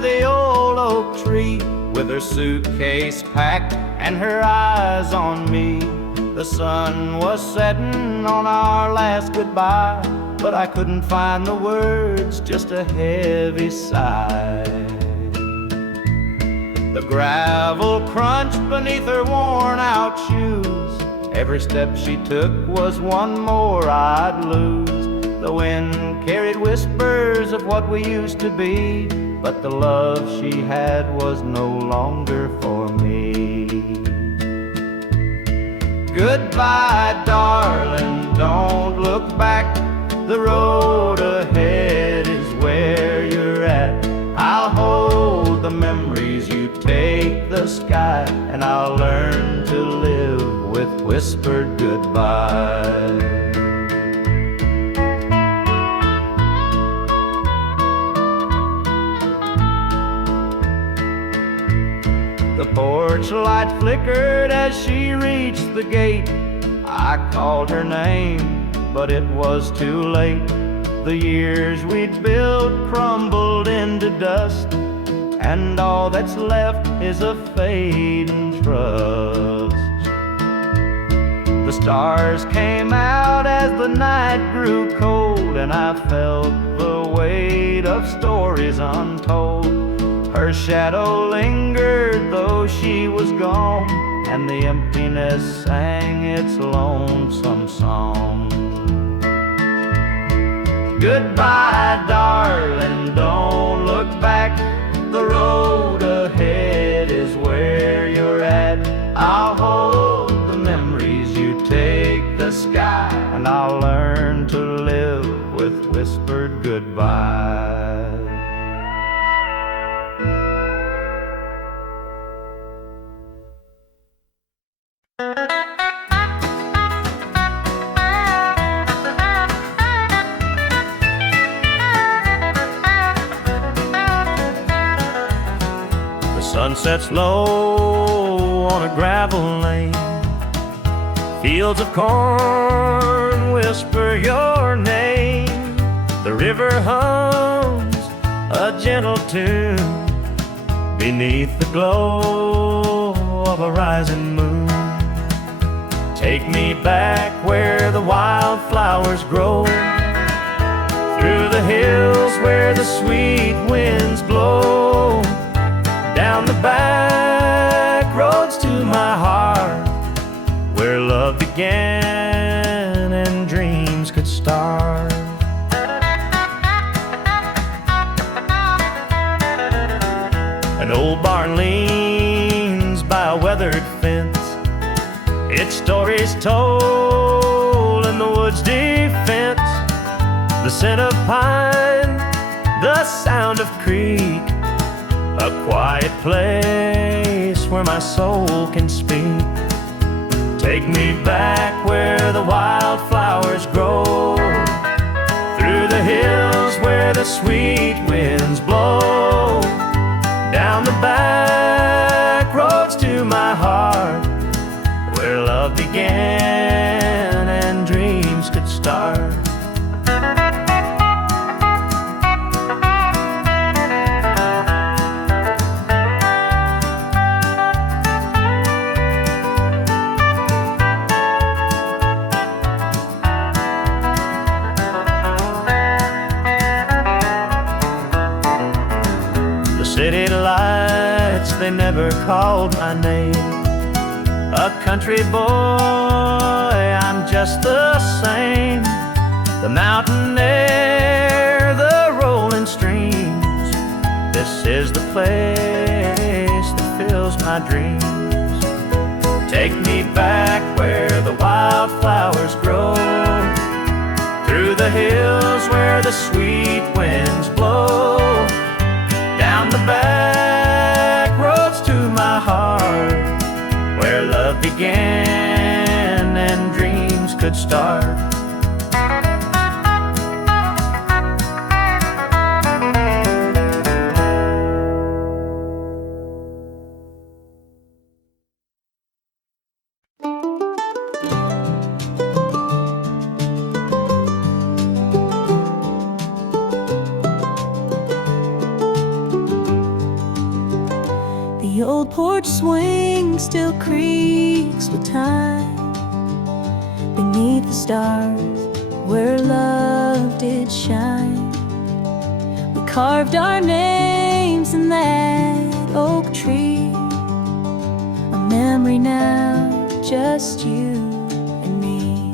the old oak tree, with her suitcase packed and her eyes on me. The sun was setting on our last goodbye, but I couldn't find the words, just a heavy sigh. The gravel crunched beneath her worn-out shoes. Every step she took was one more I'd lose. The wind carried whispers of what we used to be, but the love she had was no longer for me. Goodbye, darling, don't look back. The road ahead is where you're at. I'll hold the memories, you take the sky, and I'll learn to live with whispered goodbye. The porch light flickered as she reached the gate. I called her name, but it was too late. The years we'd built crumbled into dust, and all that's left is a fading trust. The stars came out as the night grew cold, and I felt the weight of stories untold. Her shadow lingered though she was gone, and the emptiness sang its lonesome song. Goodbye, darling, don't look back. The road ahead is where you're at. I'll hold the memories, you take the sky, and I'll learn to live with whispered goodbye. Sun sets low on a gravel lane. Fields of corn whisper your name. The river hums a gentle tune beneath the glow of a rising moon. Take me back where the wildflowers grow, through the hills where the sweet winds blow, down the back roads to my heart, where love began and dreams could start. An old barn leans by a weathered fence, its stories told in the woods' defense. The scent of pine, the sound of creek, a quiet place where my soul can speak. Take me back where the wildflowers grow, through the hills where the sweet winds blow, down the back roads to my heart, where love began and dreams could start. City lights, they never called my name. A country boy, I'm just the same. The mountain air, the rolling streams, this is the place that fills my dreams. Take me back where the wildflowers grow, through the hills where the sweet winds blow, down the back roads to my heart, where love began and dreams could start. old porch swing still creaks with time beneath the stars where love did shine. We carved our names in that oak tree, a memory now, just you and me.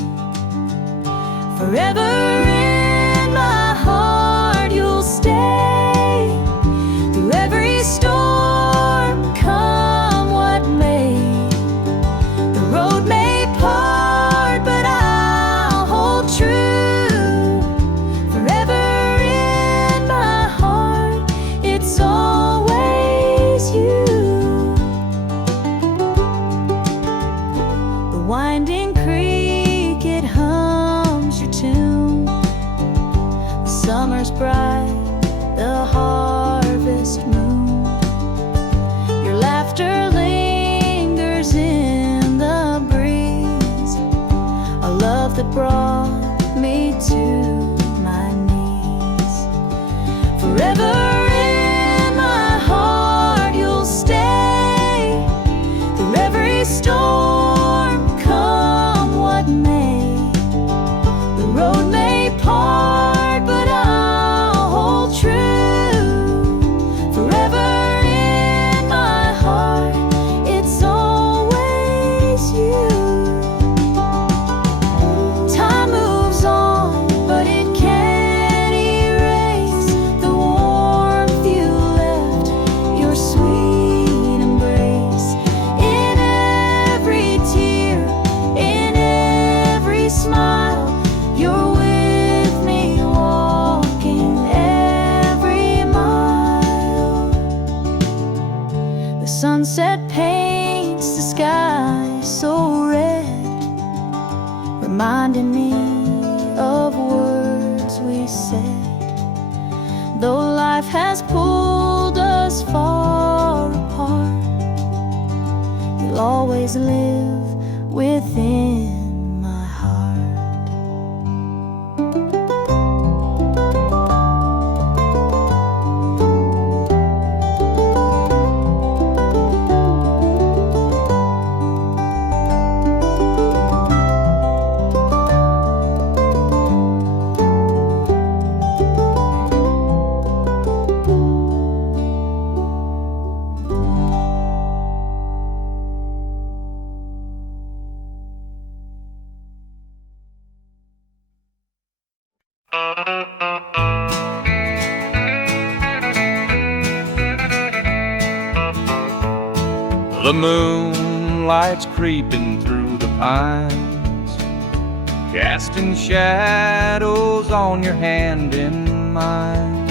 Forever in my heart you'll stay, through every storm, come what may. The road may part, but I'll hold true. Forever in my heart, it's always you. The winding creek, it hums your tune. The summer's bright, the harvest moon. Your laughter lingers in the breeze, a love that brought me to my knees. Forever in my heart you'll stay, through every storm, come what may. The road may part, but I'll hold true. Forever in my heart, it's always you. Time moves on, but it can't erase the warmth you left, your sweet embrace. In every tear, in every smile, you're with me, walking every mile. The sunset paints the sky so red, reminding me of words we said. Though life has pulled us far apart, you'll always live within my heart. The moonlight's creeping through the pines, casting shadows on your hand in mine.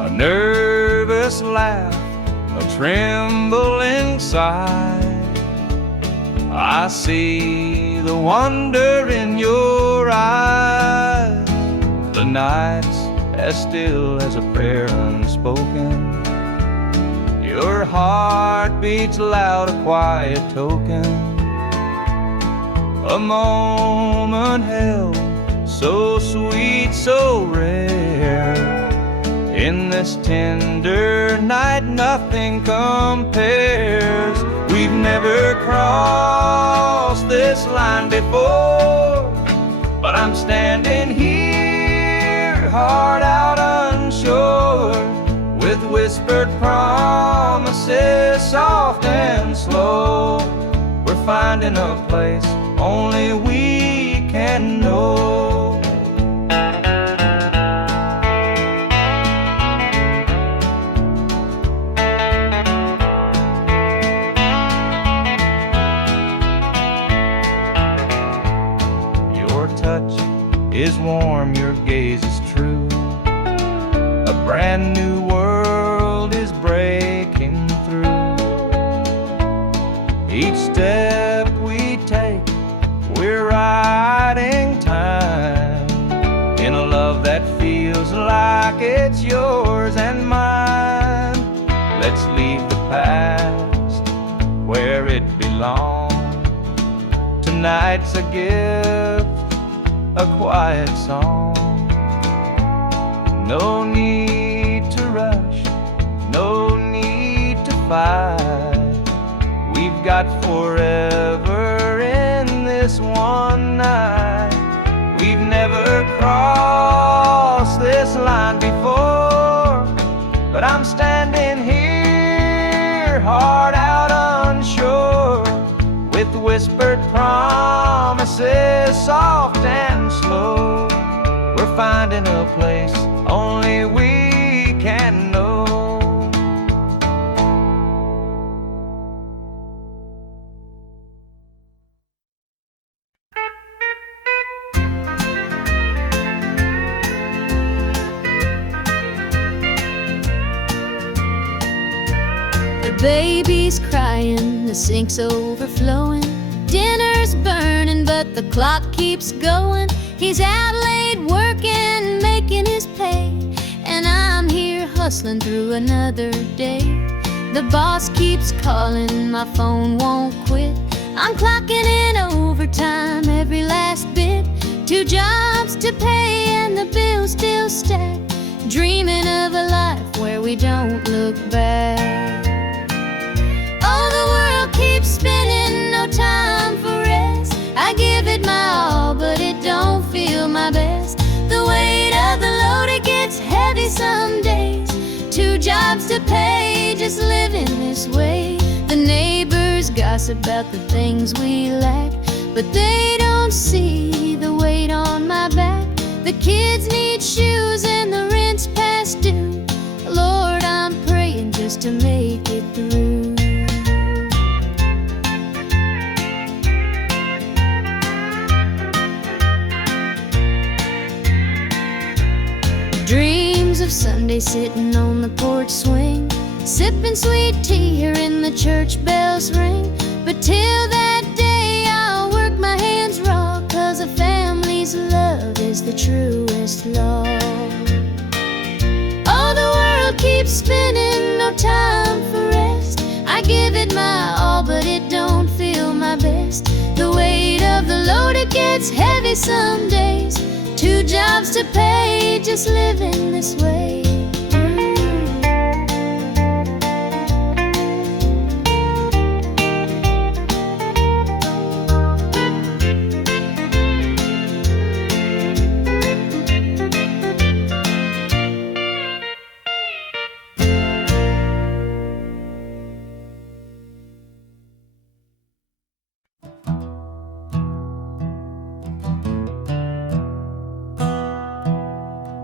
A nervous laugh, a trembling sigh. I see the wonder in your eyes. The night's as still as a prayer unspoken. Your heart beats loud, a quiet token. A moment held, so sweet, so rare. In this tender night, nothing compares. We've never crossed this line before, but I'm standing here, heart out unsure, with whispered promises, soft and slow. We're finding a place only we can know. Your touch is warm, your gaze is true. A brand new world is breaking through. Each step we take, we're riding time in a love that feels like it's yours and mine. Let's leave the past where it belongs. Tonight's a gift, a quiet song. No need to rush, no need to fight. We've got forever in this one night. We've never crossed this line before, but I'm standing here, heart out unsure, with whispered promises, soft and slow. We're finding a place only we can know. The baby's crying, the sink's overflowing, dinner's burning, but the clock keeps going. He's out late working, making his pay, and I'm here hustling through another day. The boss keeps calling, my phone won't quit. I'm clocking in overtime every last bit. 2 jobs to pay and the bills still stack, dreaming of a life where we don't look back. Oh, the world keeps spinning, no time for rest. I give it my all, but it don't feel my best. The weight of the load, it gets heavy some days. 2 jobs to pay, just living this way. The neighbors gossip about the things we lack, but they don't see the weight on my back. The kids need shoes and the rent's past due. Lord, I'm praying just to make it through. Dreams of Sunday sitting on the porch swing, sipping sweet tea, hearing the church bells ring. But till that day I'll work my hands raw, 'cause a family's love is the truest law. Oh, the world keeps spinning, no time for rest. I give it my all, but it don't feel my best. The weight of the load, it gets heavy some days. 2 jobs to pay, just living this way.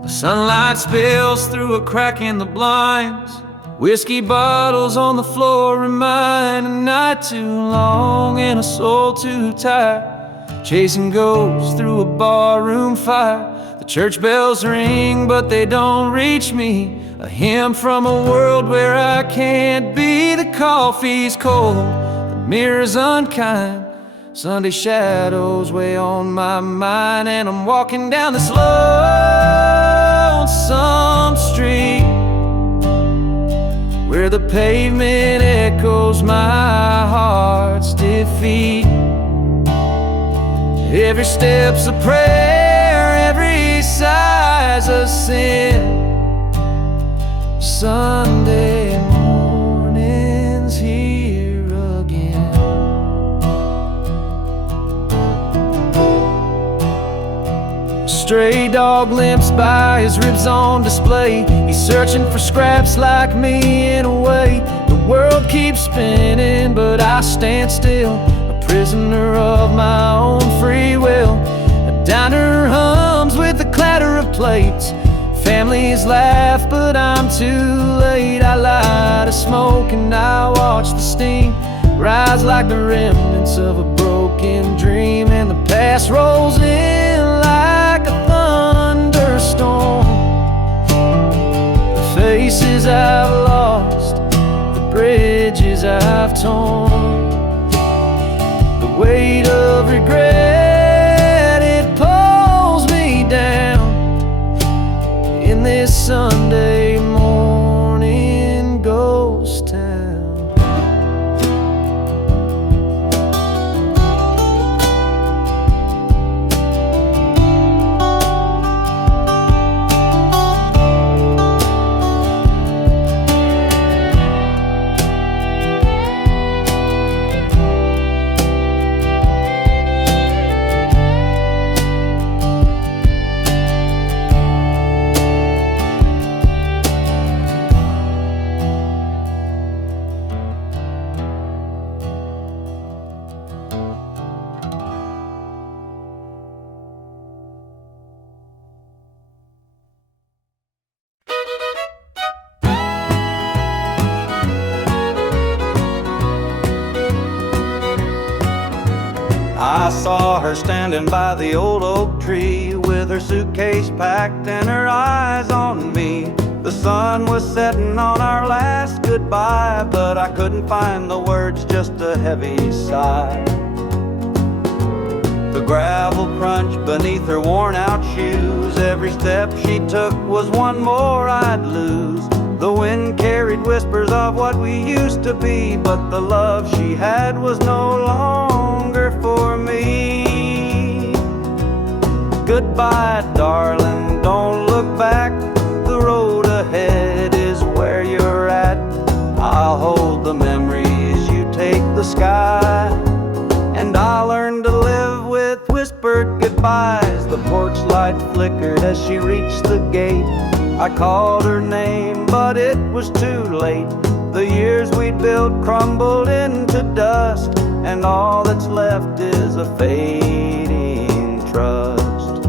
Sunlight spills through a crack in the blinds. Whiskey bottles on the floor remind a night too long and a soul too tired, chasing ghosts through a barroom fire. The church bells ring, but they don't reach me. A hymn from a world where I can't be. The coffee's cold, the mirror's unkind. Sunday shadows weigh on my mind, and I'm walking down this lonesome street where the pavement echoes my heart's defeat. Every step's a prayer, every sigh's a sin. Sunday morning's here again. Stray dog limps by, his ribs on display. He's searching for scraps like me in a way. The world keeps spinning, but I stand still, a prisoner of my own free will. A diner hums with the clatter of plates. Families laugh, but I'm too late. I light a smoke and I watch the steam rise like the remnants of a broken dream. And the past rolls in like a thunderstorm. The faces I've lost, the bridges I've torn, the weight of regret, it pulls me down in this Sunday morning ghost town. I saw her standing by the old oak tree with her suitcase packed and her eyes on me. The sun was setting on our last goodbye, but I couldn't find the words, just a heavy sigh. The gravel crunched beneath her worn-out shoes. Every step she took was one more I'd lose. The wind carried whispers of what we used to be, but the love she had was no longer for me. Goodbye, darling, don't look back. The road ahead is where you're at. I'll hold the memories, you take the sky. And I'll learn to live with whispered goodbyes. The porch light flickered as she reached the gate. I called her name, but it was too late. The years we'd built crumbled into dust, and all that's left is a fading trust.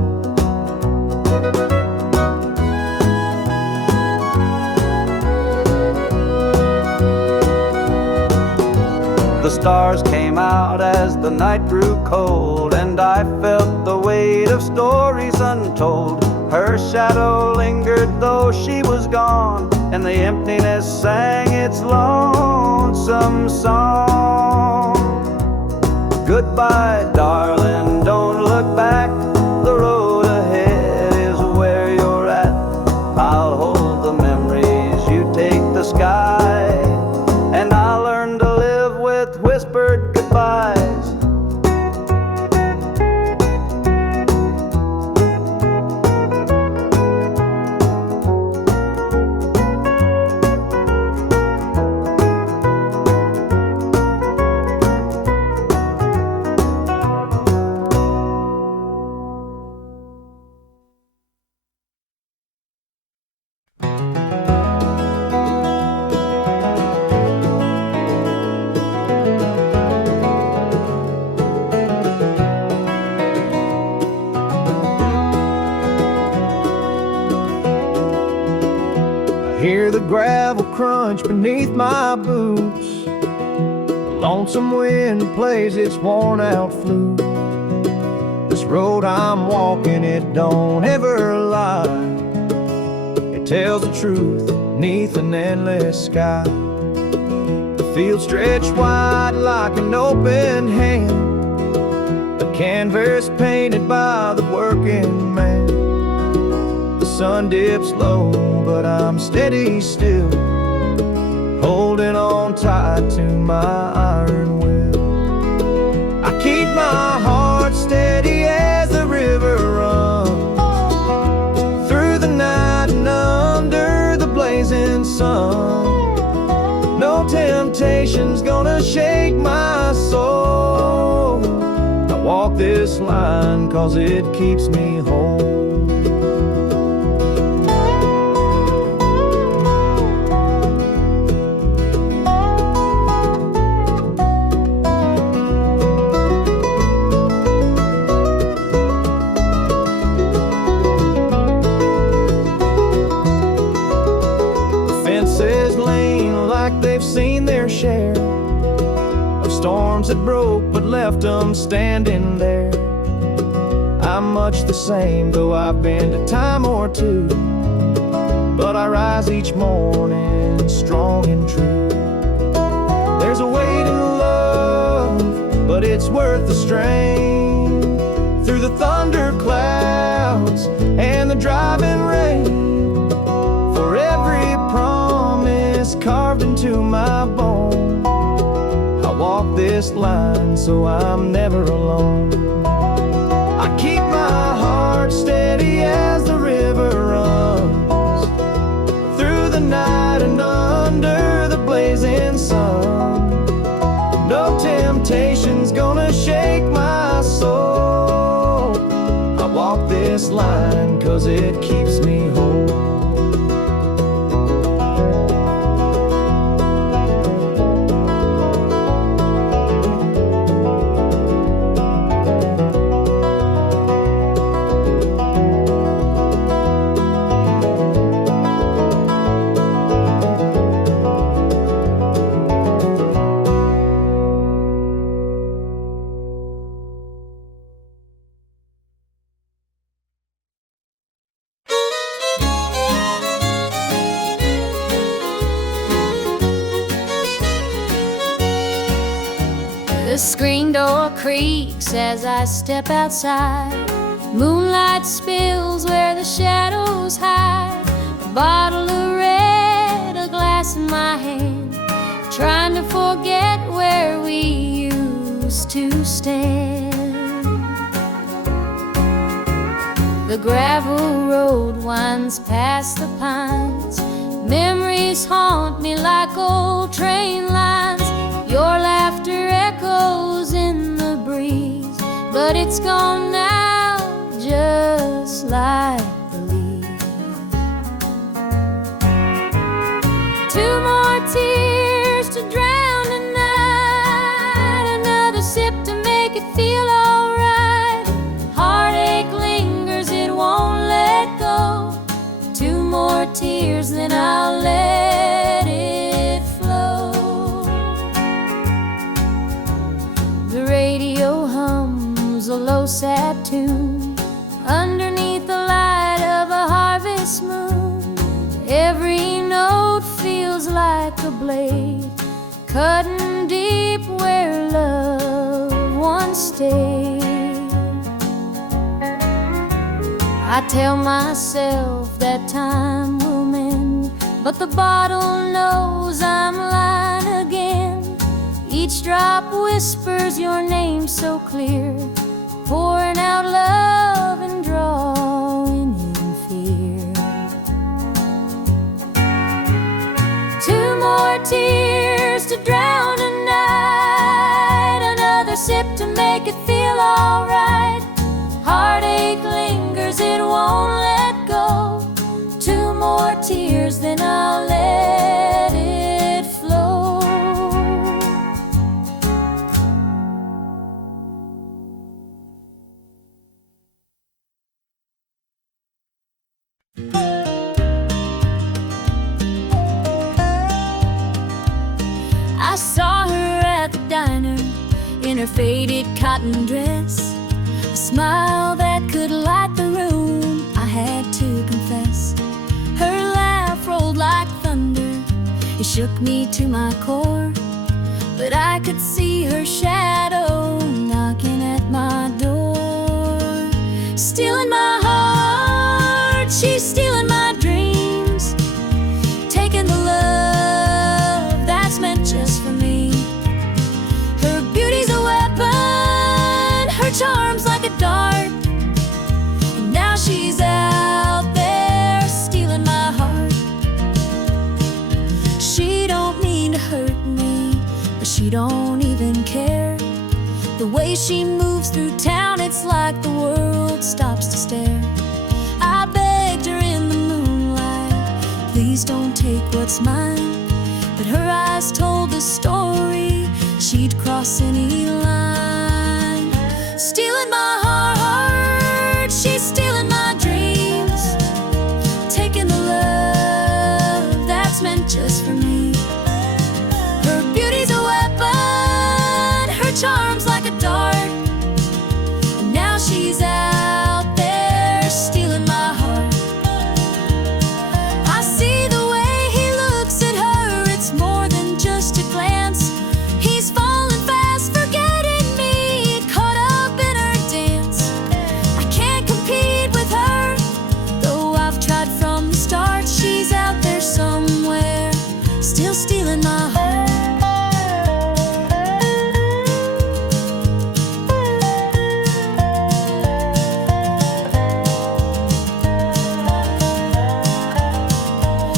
The stars came out as the night grew cold, and I felt the weight of stories untold. Her shadow lingered though she was gone, and the emptiness sang its lonesome song. Goodbye, darling, don't look back. The road ahead is where you're at. I'll hold the memories, you take the sky. And I'll learn to live with whispered goodbyes. Hear the gravel crunch beneath my boots. The lonesome wind plays its worn-out flute. This road I'm walking, it don't ever lie. It tells the truth neath an endless sky. The field stretched wide like an open hand, a canvas painted by the working man. The sun dips low, but I'm steady still, holding on tight to my iron will. I keep my heart steady as the river runs through the night and under the blazing sun. No temptation's gonna shake my soul. I walk this line 'cause it keeps me whole. Seen their share of storms that broke but left them standing there. I'm much the same, though I've been a time or two, but I rise each morning strong and true. There's a weight in love, but it's worth the strain. Through the thunder clouds and the driving rain, for every promise carved into my bone, I walk this line so I'm never alone. I keep my heart steady as the river runs through the night and under the blazing sun. No temptation's gonna shake my soul. I walk this line 'cause it keeps me whole. screen door creaks as I step outside. Moonlight spills where the shadows hide. A bottle of red, a glass in my hand, trying to forget where we used to stand. The gravel road winds past the pines. Memories haunt me like old train lines. Your laughter echoes in the breeze, but it's gone now, just like the leaves. Two more tears to drown the night, another sip to make it feel alright. Heartache lingers, it won't let go. Two more tears, then I'll let it flow. The radio hums a low sad tune underneath the light of a harvest moon. Every note feels like a blade cutting deep where love once stayed. I tell myself that time will mend, but the bottle knows I'm lying again. Each drop whispers your name so clear, pouring out love and drawing in fear. Two more tears to drown a night, another sip to make it feel alright. Heartache lingers, it won't let go. Two more tears, then I'll let it flow. I saw her at the diner in her faded cotton dress, a smile that could light the room, I had to confess. Her laugh rolled like thunder, it shook me to my core, but I could see her shadow knocking at my door. Stealing my heart, she's stealing my dreams, taking the love that's meant just for me. Her beauty's a weapon, her charm's like a dart, and now she's out there stealing my heart. She don't mean to hurt me, but she don't even care. The way she moves through town, it's like the world stops to stare. I begged her in the moonlight, please don't take what's mine, but her eyes told the story, she'd cross any line. Stealing my heart, she's stealing my dreams, taking the love that's meant just for me. Her beauty's a weapon, her charm's like a dart, and now she's out there stealing my heart. I see the way he looks at her, it's more than just a glance. He's falling fast, forgetting me, caught up in her dance. I can't compete with her, though I've tried from the start. She's out there somewhere, still stealing my heart.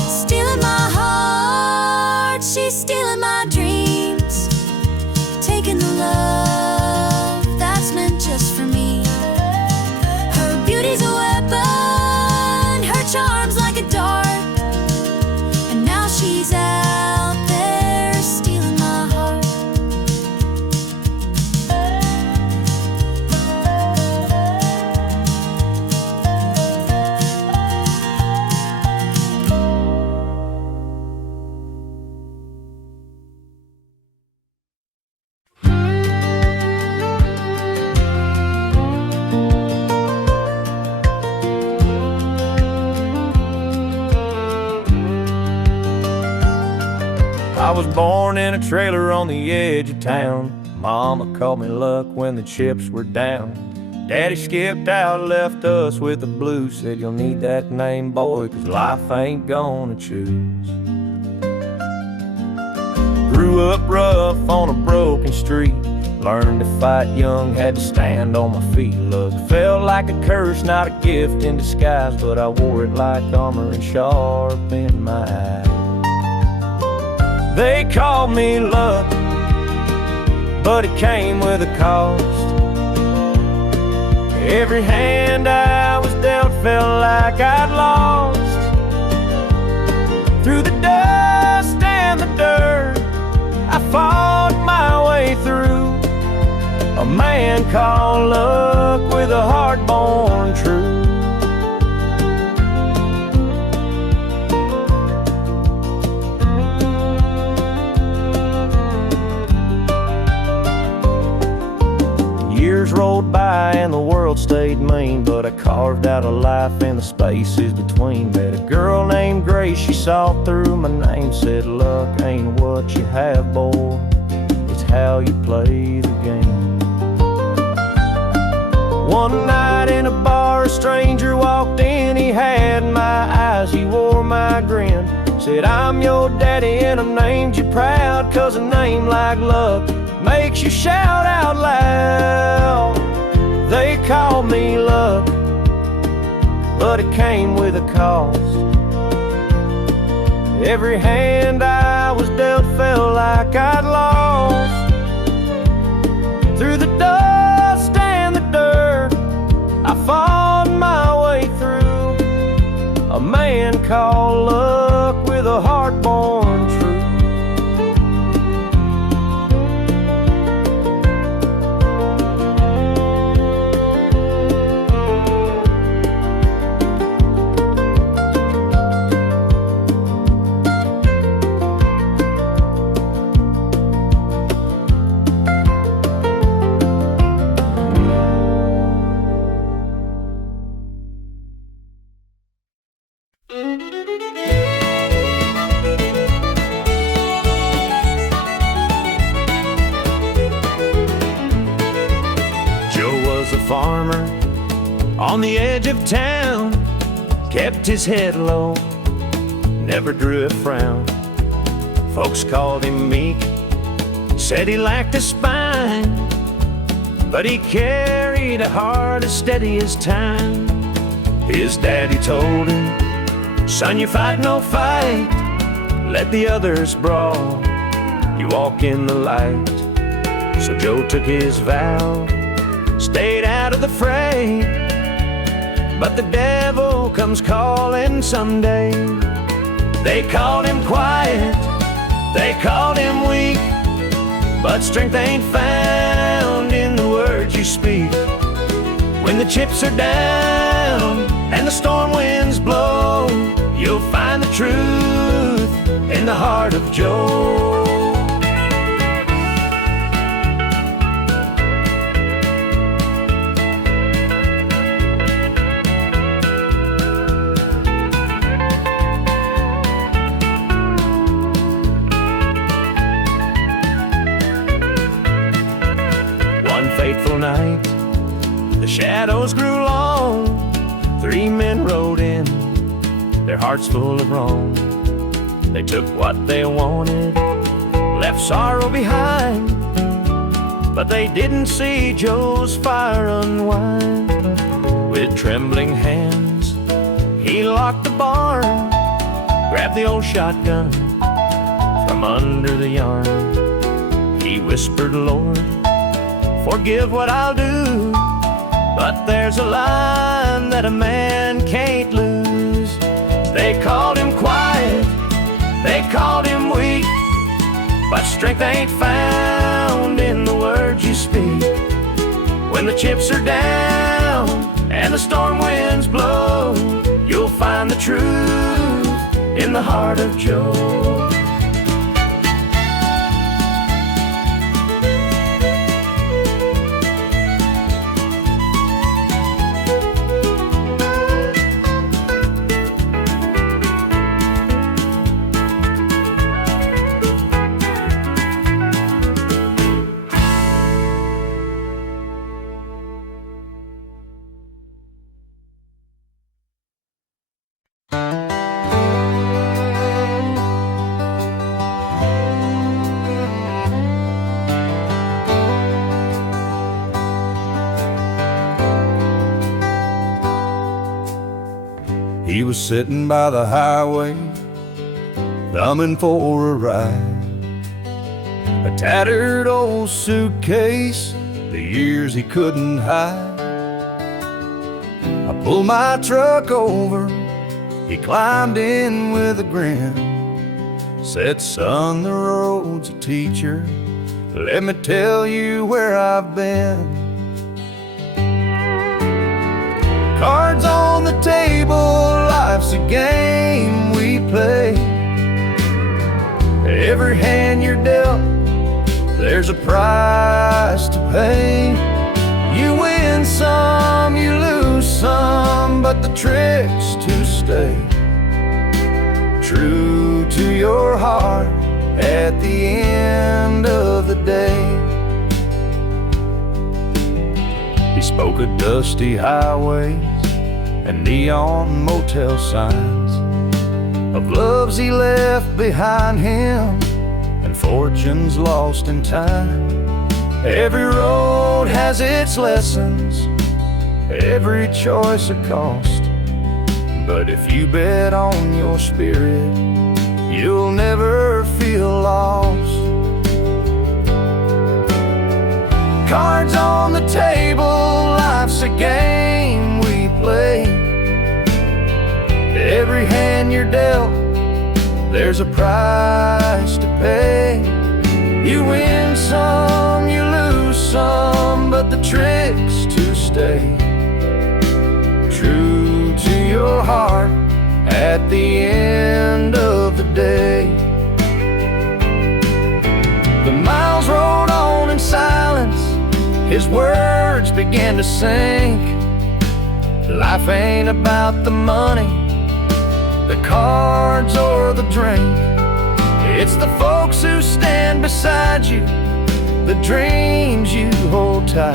Stealing my heart, she's stealing my dreams, taking the love that's meant just for me. Her beauty's a weapon, her charm's like a dart, and now she's out there stealing my heart. I was born in a trailer on the edge of town. Mama called me luck when the chips were down. Daddy skipped out, left us with the blues. Said you'll need that name, boy, 'cause life ain't gonna choose. Grew up rough on a broken street. Learned to fight young, had to stand on my feet. Look, felt like a curse, not a gift in disguise, but I wore it like armor and sharp in my eye. They called me luck, but it came with a cost. Every hand I was dealt felt like I'd lost. Through the dust and the dirt, I fought my way through. A man called luck with a heart born true. Years rolled by and the world stayed mean, but I carved out a life in the spaces between. Met a girl named Grace, she saw through my name, said luck ain't what you have, boy, it's how you play the game. One night in a bar, a stranger walked in. He had my eyes, he wore my grin. Said, I'm your daddy and I named you proud, 'cause a name like luck makes you shout out loud. They called me luck, but it came with a cost. Every hand I was dealt felt like I'd lost. Through the dust and the dirt, I fought my way through. A man called luck with a heart born true. Farmer on the edge of town, kept his head low, never drew a frown. Folks called him meek, said he lacked a spine, but he carried a heart as steady as time. His daddy told him, son, you fight no fight, let the others brawl, you walk in the light. So Joe took his vow, stayed out of the fray, but the devil comes calling someday. They called him quiet, they called him weak, but strength ain't found in the words you speak. When the chips are down and the storm winds blow, you'll find the truth in the heart of Joe. Fateful night, the shadows grew long. 3 men rode in, their hearts full of wrong. They took what they wanted, left sorrow behind, but they didn't see Joe's fire unwind. With trembling hands, he locked the barn, grabbed the old shotgun from under the yarn. He whispered, Lord, forgive what I'll do, but there's a line that a man can't lose. They called him quiet, they called him weak, but strength ain't found in the words you speak. When the chips are down and the storm winds blow, you'll find the truth in the heart of Joe. He was sitting by the highway, thumbing for a ride. A tattered old suitcase, the years he couldn't hide. I pulled my truck over, he climbed in with a grin. Said, son, the road's a teacher, let me tell you where I've been. Cards on the table, life's a game we play. Every hand you're dealt, there's a price to pay. You win some, you lose some, but the trick's to stay true to your heart at the end of the day. He spoke of dusty highways and neon motel signs, of loves he left behind him and fortunes lost in time. Every road has its lessons, every choice a cost, but if you bet on your spirit, you'll never feel lost. Cards on the table, life's a game we play. Every hand you're dealt, there's a price to pay. You win some, you lose some, but the trick's to stay true to your heart at the end of the day. The miles rolled on in silence, his words began to sink. Life ain't about the money, the cards or the drink. It's the folks who stand beside you, the dreams you hold tight,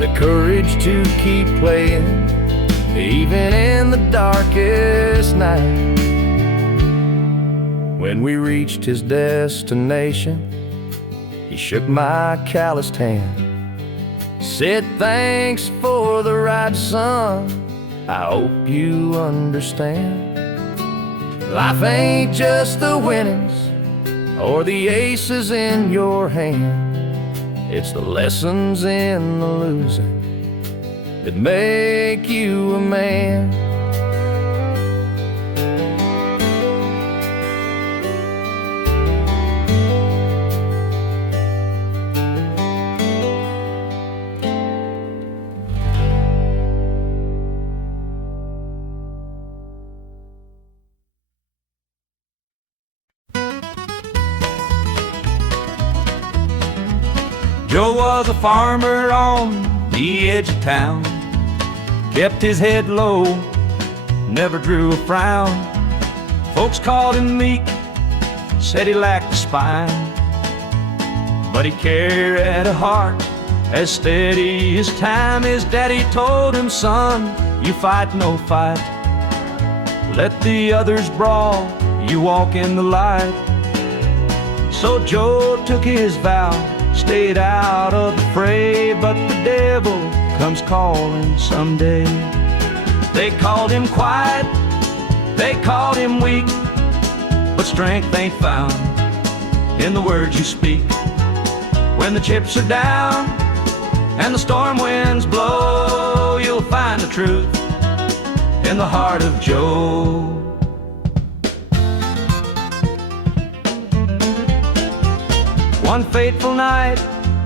the courage to keep playing even in the darkest night. When we reached his destination, he shook my calloused hand, said, thanks for the ride, son, I hope you understand. Life ain't just the winnings or the aces in your hand, it's the lessons in the losing that make you a man. Joe was a farmer on the edge of town, kept his head low, never drew a frown. Folks called him meek, said he lacked a spine, but he carried a heart as steady as time. His daddy told him, son, you fight no fight, let the others brawl, you walk in the light. So Joe took his vow, stayed out of the fray, but the devil comes calling someday. They called him quiet, they called him weak, but strength ain't found in the words you speak. When the chips are down and the storm winds blow, you'll find the truth in the heart of Joe. One fateful night,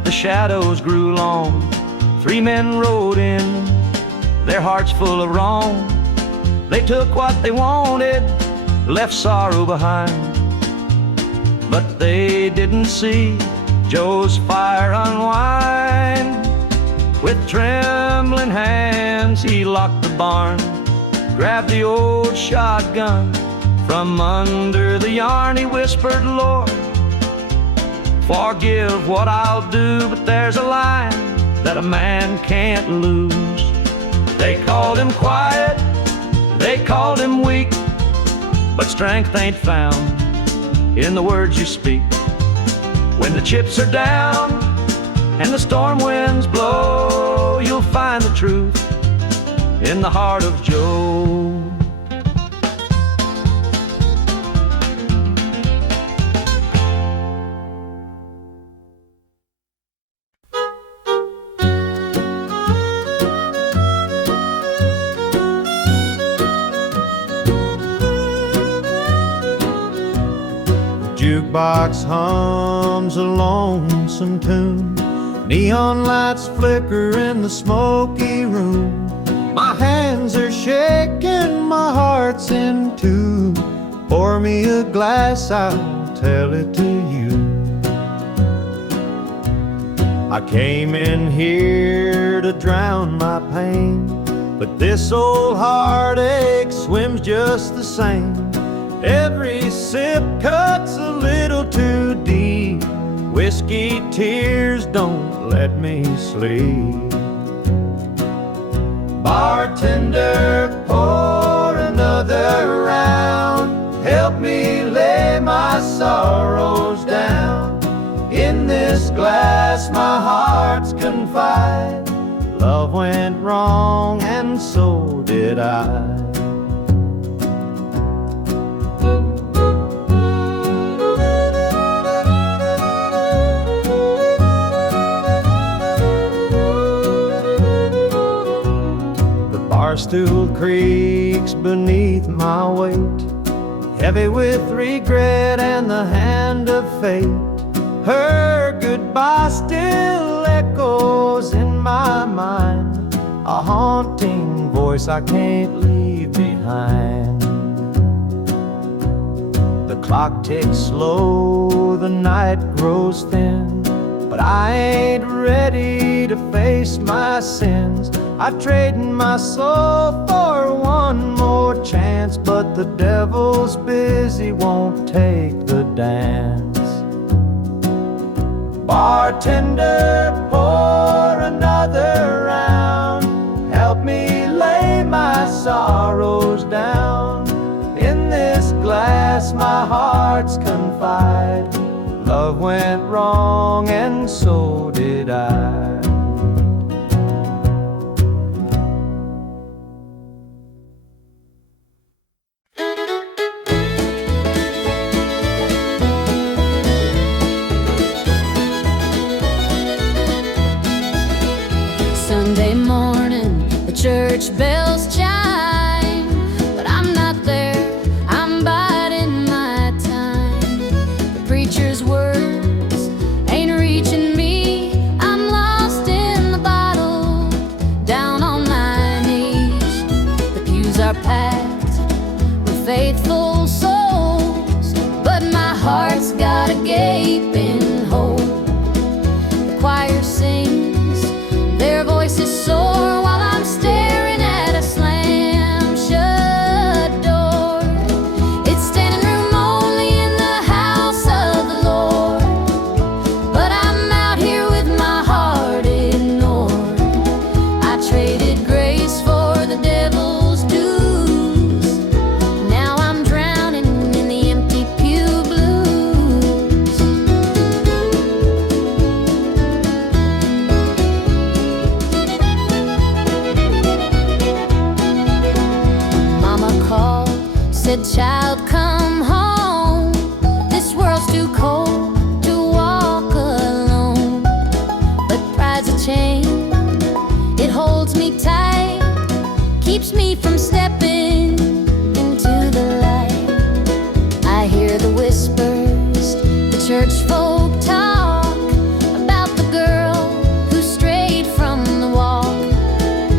the shadows grew long. 3 men rode in, their hearts full of wrong. They took what they wanted, left sorrow behind, but they didn't see Joe's fire unwind. With trembling hands, he locked the barn, grabbed the old shotgun from under the yarn. He whispered, Lord, forgive what I'll do, but there's a line that a man can't lose. They called him quiet, they called him weak, but strength ain't found in the words you speak. When the chips are down and the storm winds blow, you'll find the truth in the heart of Joe. jukebox hums a lonesome tune. Neon lights flicker in the smoky room. My hands are shaking, my heart's in two. Pour me a glass, I'll tell it to you. I came in here to drown my pain, but this old heartache swims just the same. Every sip cuts a little too deep. Whiskey tears don't let me sleep. Bartender, pour another round. Help me lay my sorrows down. In this glass my heart's confide. Love went wrong and so did I. Barstool creaks beneath my weight, heavy with regret and the hand of fate. Her goodbye still echoes in my mind, a haunting voice I can't leave behind. The clock ticks slow, the night grows thin, but I ain't ready to face my sins. I trade my soul for one more chance, but the devil's busy, won't take the dance. Bartender, pour another round. Help me lay my sorrows down. In this glass my heart's confide. Love went wrong and so did I. Sunday morning, the church bells chime, but I'm not there, I'm biding my time. The preacher's words ain't reaching me, I'm lost in the bottle, down on my knees. The pews are packed with faithful souls, but my heart's got a gaping hole. The choir sings, their voices soar while I'm staring at a slam-shut door. It's standing room only in the house of the Lord, but I'm out here with my heart ignored. I traded grace for the devil's dues. Now I'm drowning in the empty Pew Blues. Mama called, said, child, come home. This world's too cold to walk alone. But pride's a chain, it holds me tight, keeps me from stepping into the light. I hear the whispers, the church folk talk about the girl who strayed from the walk.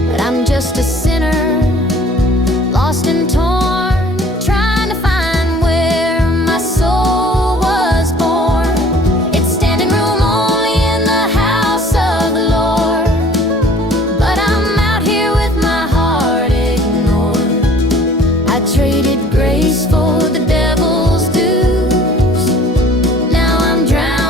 But I'm just a sinner, lost and torn, trying to find where my soul was born. It's standing room only in the house of the Lord, but I'm out here with my heart ignored. I traded grace for the devil's dues. Now I'm drowning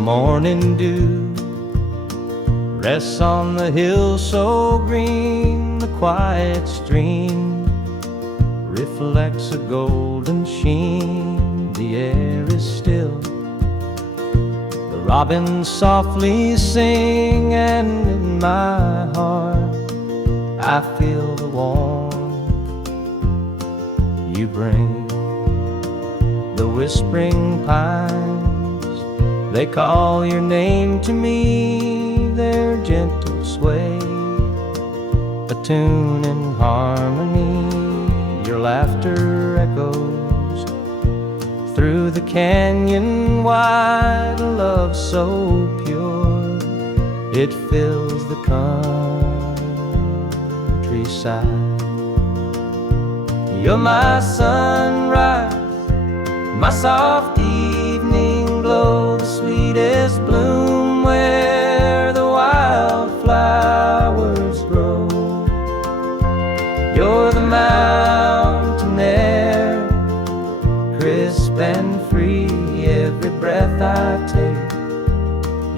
morning dew rests on the hill so green. The quiet stream reflects a golden sheen. The air is still, the robins softly sing, and in my heart I feel the warmth you bring. The whispering pines, they call your name to me. Their gentle sway, a tune in harmony. Your laughter echoes through the canyon wide. A love so pure, it fills the countryside. You're my sunrise, my soft evening glow, the sweetest bloom where the wildflowers grow. You're the mountain air, crisp and free. Every breath I take,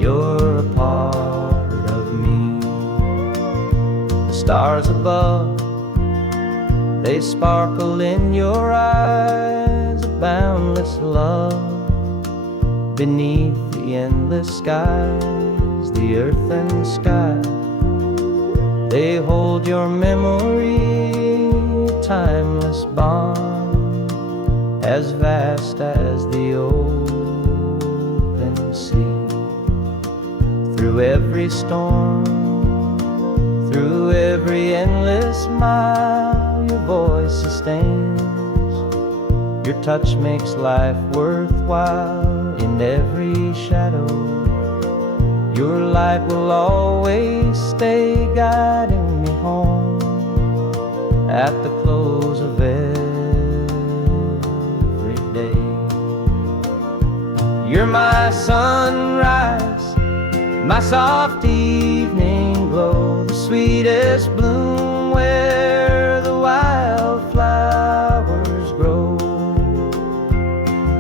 you're a part of me. The stars above, they sparkle in your eyes. A boundless love beneath the endless skies. The earth and sky, they hold your memory. A timeless bond, as vast as the open sea. Through every storm, through every endless mile, your voice sustains. Your touch makes life worthwhile. In every shadow, your light will always stay, guiding me home at the close of every day. You're my sunrise, my soft evening glow, the sweetest bloom where the wildflowers grow.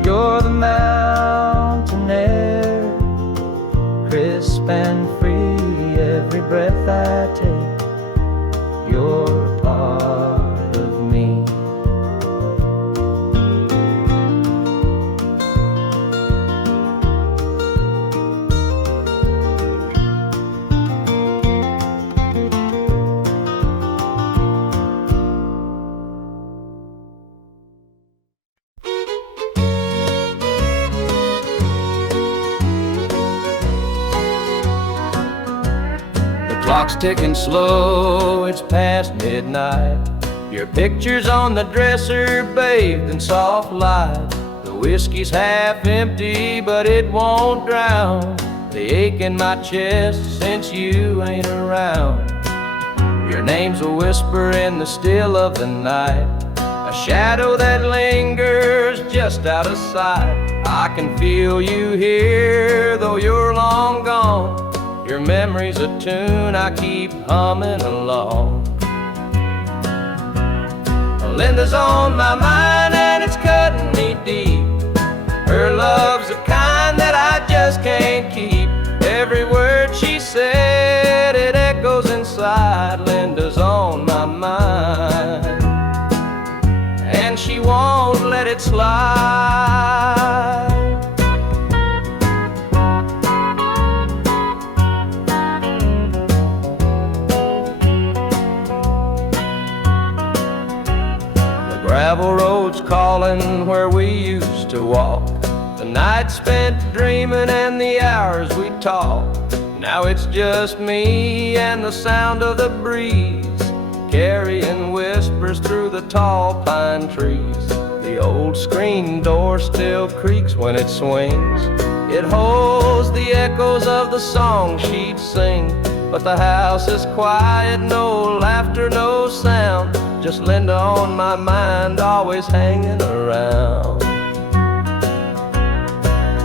You're the mountain air, crisp and free. Every breath I take, you're a part of me. Clock's ticking slow, it's past midnight. Your picture's on the dresser, bathed in soft light. The whiskey's half empty, but it won't drown the ache in my chest since you ain't around. Your name's a whisper in the still of the night, a shadow that lingers just out of sight. I can feel you here, though you're long gone. Your memory's a tune I keep humming along. Linda's on my mind and it's cutting me deep. Her love's the kind that I just can't keep. Every word she said, it echoes inside. Linda's on my mind and she won't let it slide. Gravel roads calling where we used to walk, the nights spent dreaming and the hours we talked. Now it's just me and the sound of the breeze, carrying whispers through the tall pine trees. The old screen door still creaks when it swings. It holds the echoes of the song she'd sing. But the house is quiet, no laughter, no sound. Just Linda on my mind, always hanging around.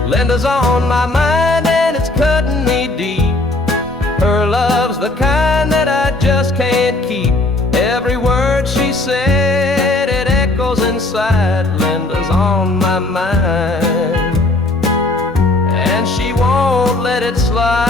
Linda's on my mind and it's cutting me deep. Her love's the kind that I just can't keep. Every word she said, it echoes inside. Linda's on my mind and she won't let it slide.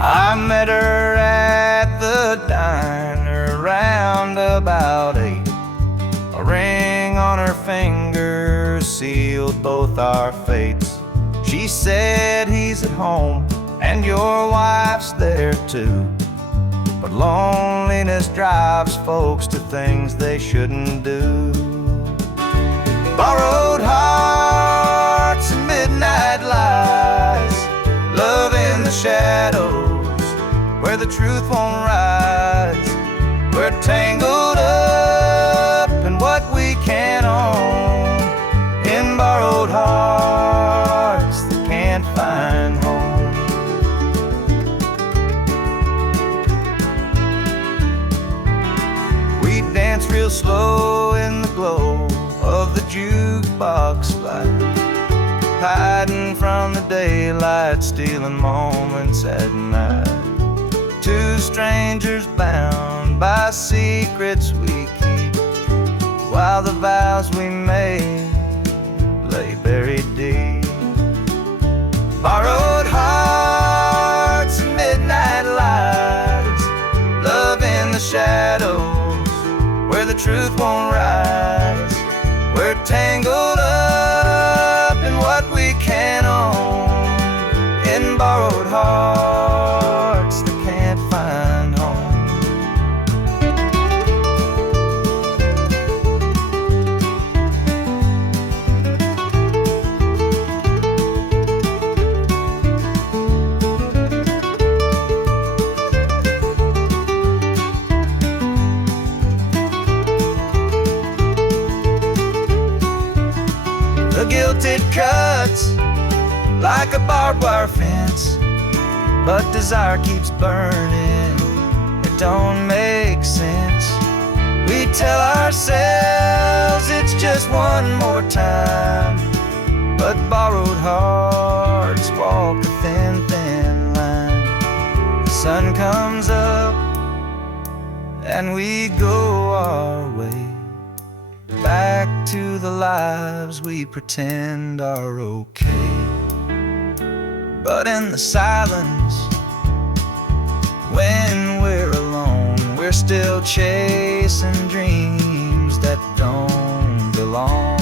I met her at the diner round about 8. A ring on her finger sealed both our fates. She said he's at home and your wife's there too, but loneliness drives folks to things they shouldn't do. Borrowed hearts and midnight lies, love in the shadows where the truth won't rise. We're tangled up in what we can't own, in borrowed hearts that can't find home. We dance real slow in the glow of the jukebox light, hiding from the daylight, stealing moments at night. Two strangers bound by secrets we keep, while the vows we made lay buried deep. Borrowed hearts and midnight lights, love in the shadows where the truth won't rise. We're tangled up in what we can't own, in borrowed hearts that can't find home. The guilt it cuts like a barbed wire fence, but desire keeps burning. It don't make sense. We tell ourselves it's just one more time, but borrowed hearts walk a thin, thin line. The sun comes up and we go our way, back to the lives we pretend are okay. But in the silence, when we're alone, we're still chasing dreams that don't belong.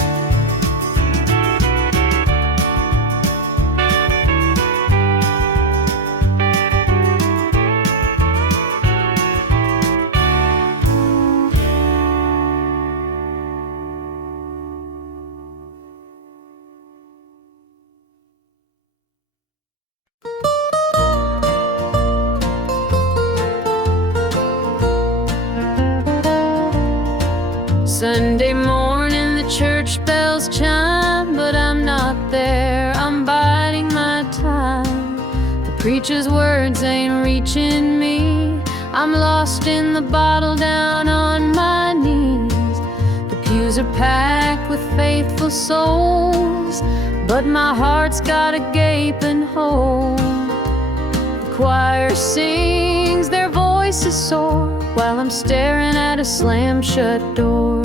Sunday morning the church bells chime, but I'm not there, I'm biding my time. The preacher's words ain't reaching me, I'm lost in the bottle down on my knees. The pews are packed with faithful souls, but my heart's got a gaping hole. The choir sings, their voices soar, while I'm staring at a slam-shut door.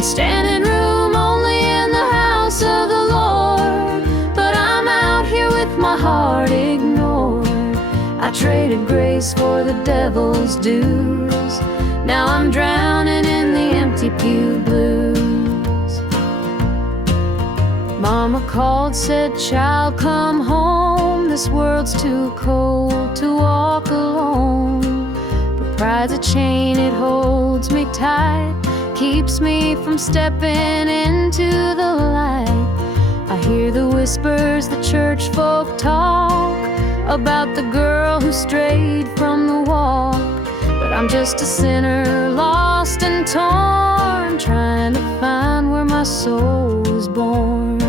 Standing room only in the house of the Lord, but I'm out here with my heart ignored. I traded grace for the devil's dues, now I'm drowning in the empty Pew Blues. Mama called, said, child, come home, this world's too cold to walk alone. Pride's a chain, it holds me tight, keeps me from stepping into the light. I hear the whispers the church folk talk about the girl who strayed from the walk, but I'm just a sinner, lost and torn, trying to find where my soul was born.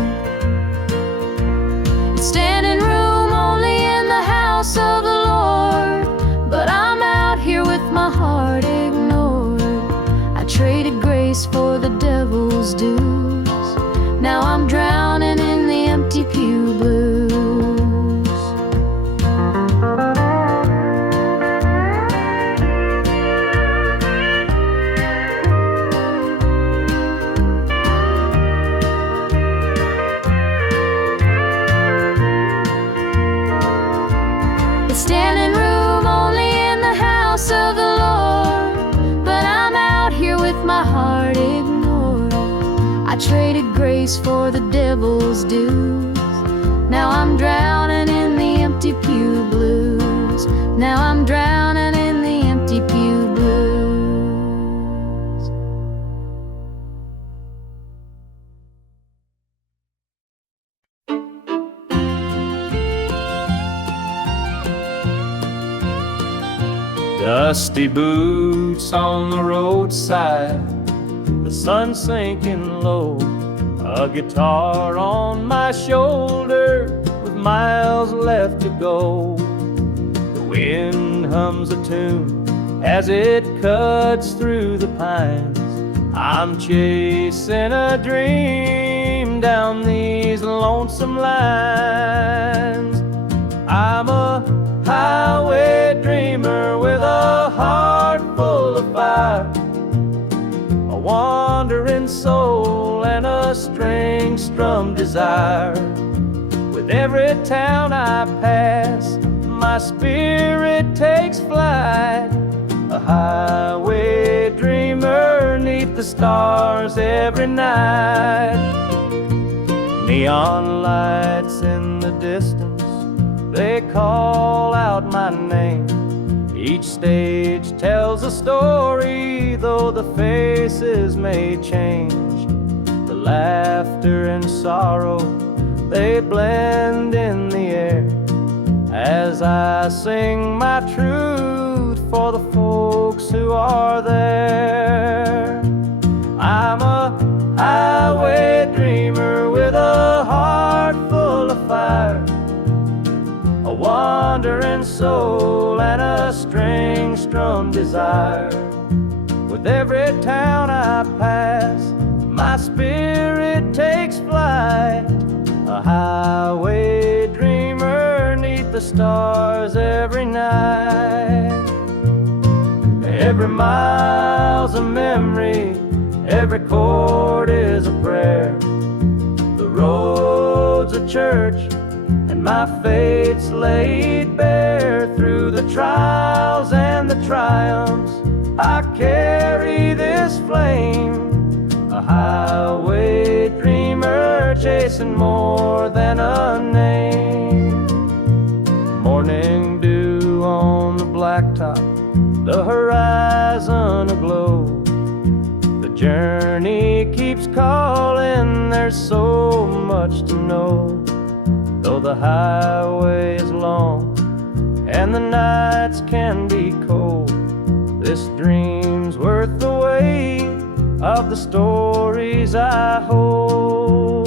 It's standing room only in the house of the Lord, but I'm out here with my heart ignored. grace for the devil's dues. Now I'm drowning in the empty pew blues. It's standing room only in the house of the Lord, but I'm out here with my heart ignored. I traded grace for the devil's dues. Now I'm drowning in the empty pew blues. Now I'm drowning in the empty pew blues. Dusty boots on the roadside, the sun sinking low, a guitar on my shoulder with miles left to go. The wind hums a tune as it cuts through the pines. I'm chasing a dream down these lonesome lines. I'm a highway dreamer with a heart full of fire, a wandering soul and a string-strummed desire. With every town I pass, my spirit takes flight, a highway dreamer 'neath the stars every night. Neon lights in the distance, they call out my name. Each stage tells a story, though the faces may change. The laughter and sorrow, they blend in the air as I sing my truth for the folks who are there. I'm a highway dreamer with a heart full of fire, a wandering soul and a string-strummed desire. With every town I pass, my spirit takes flight, a highway dreamer 'neath the stars every night. Every mile's a memory, every chord is a prayer. The road's a church, and my fate's laid bare. Through the trials and the triumphs, I carry this flame, a highway dreamer chasing more than a name. Morning dew on the blacktop, the horizon aglow. The journey keeps calling, there's so much to know. Though the highway is long and the nights can be cold, this dream's worth the weight of the stories I hold.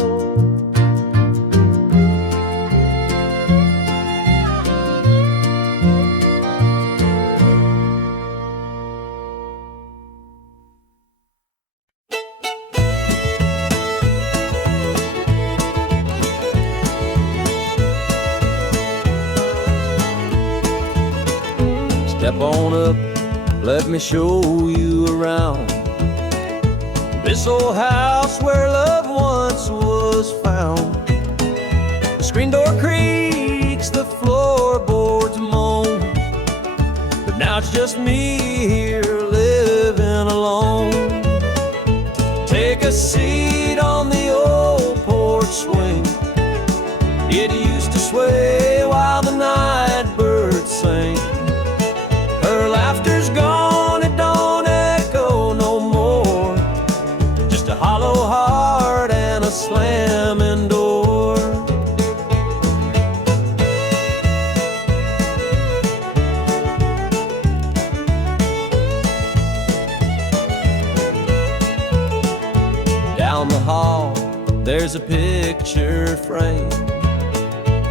Step on up, let me show you around this old house where love once was found. The screen door creaks, the floorboards moan, but now it's just me here living alone. Take a seat on the old porch swing. It used to sway while the night birds sang. Her laughter's gone, it don't echo no more, just a hollow heart and a slamming door. Down the hall, there's a picture frame,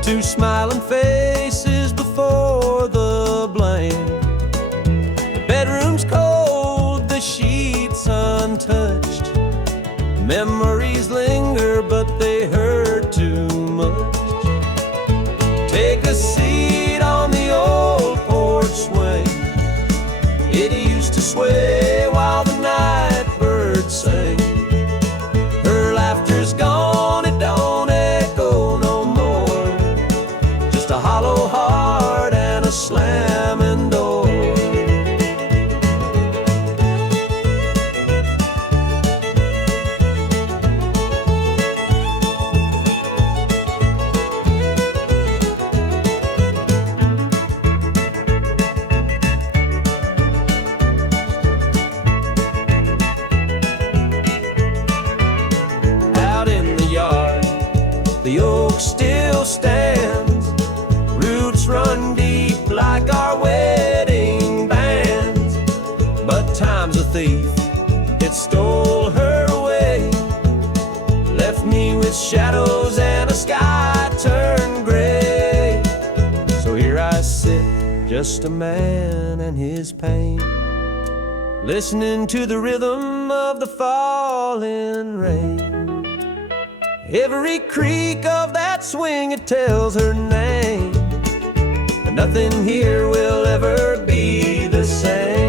two smiling faces before the blame. Bedroom's cold, the sheets untouched, still stands. Roots run deep like our wedding bands. But time's a thief, it stole her away, left me with shadows and a sky turned gray. So here I sit, just a man and his pain, listening to the rhythm of the falling rain. Every creak of that swing, it tells her name, and nothing here will ever be the same.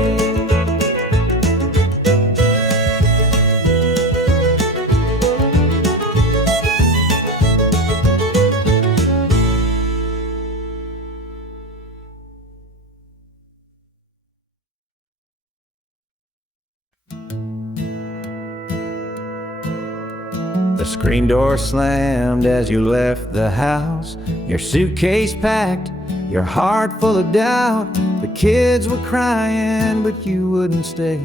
The screen door slammed as you left the house, your suitcase packed, your heart full of doubt. The kids were crying, but you wouldn't stay.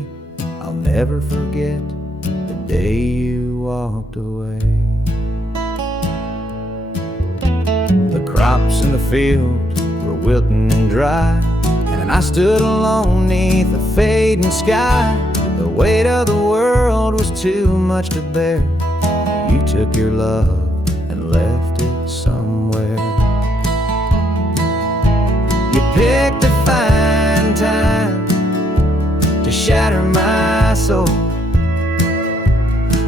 I'll never forget the day you walked away. The crops in the field were wilting and dry, and I stood alone neath the fading sky. The weight of the world was too much to bear. You took your love and left it somewhere. You picked a fine time to shatter my soul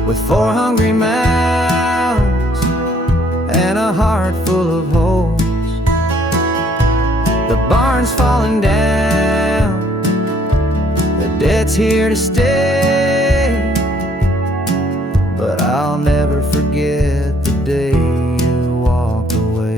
with 4 hungry mouths and a heart full of holes. The barn's falling down, the debt's here to stay, but I'll never forget the day you walked away.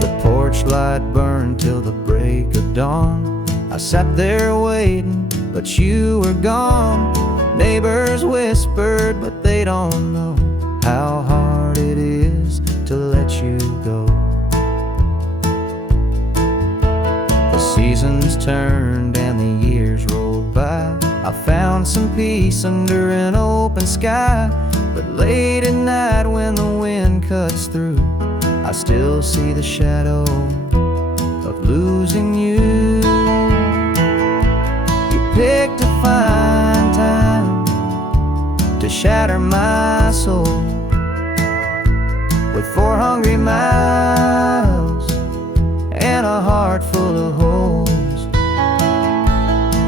The porch light burned till the break of dawn. I sat there waiting, but you were gone. Neighbors whispered, but they don't know how hard it is to let you go. The seasons turned and the years rolled by. I found some peace under an open sky, but late at night when the wind cuts through, I still see the shadow of losing you. You picked a fine time to shatter my soul with 4 hungry mouths and a heart full of holes.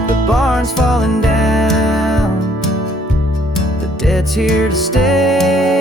The barn's falling down, the debt's here to stay,